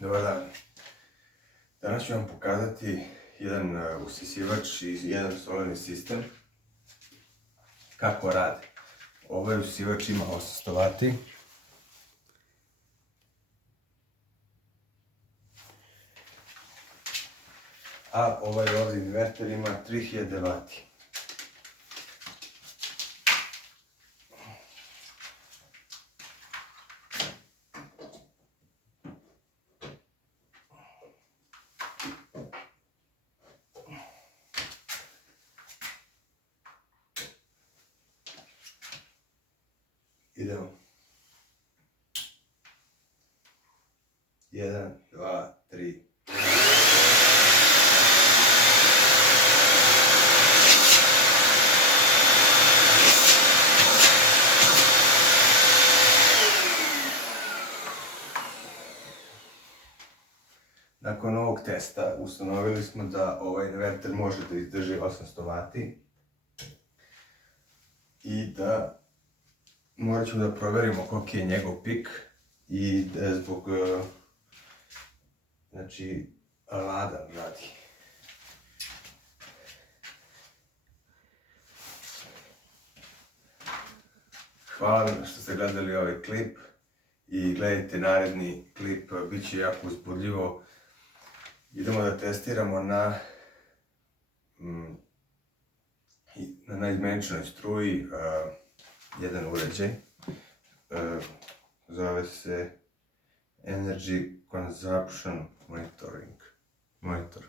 Dobar dan. Danas ću vam pokazati jedan usisivač i jedan solarni sistem kako rade. Ovaj usisivač ima 800 W. A ovaj ovdje inverter ima 3000 W. Idemo. 1, 2, 3. Nakon ovog testa ustanovili smo da ovaj inverter može da izdrži 800 W i da morat ćemo da proverimo koliki je njegov pik i da zbog ladan radi. Hvala vam što ste gledali ovaj klip i gledajte naredni klip, bit će jako uzbudljivo. Idemo da testiramo na izmeničnoj struji jedan uređaj. Zove se Energy Consumption Monitor.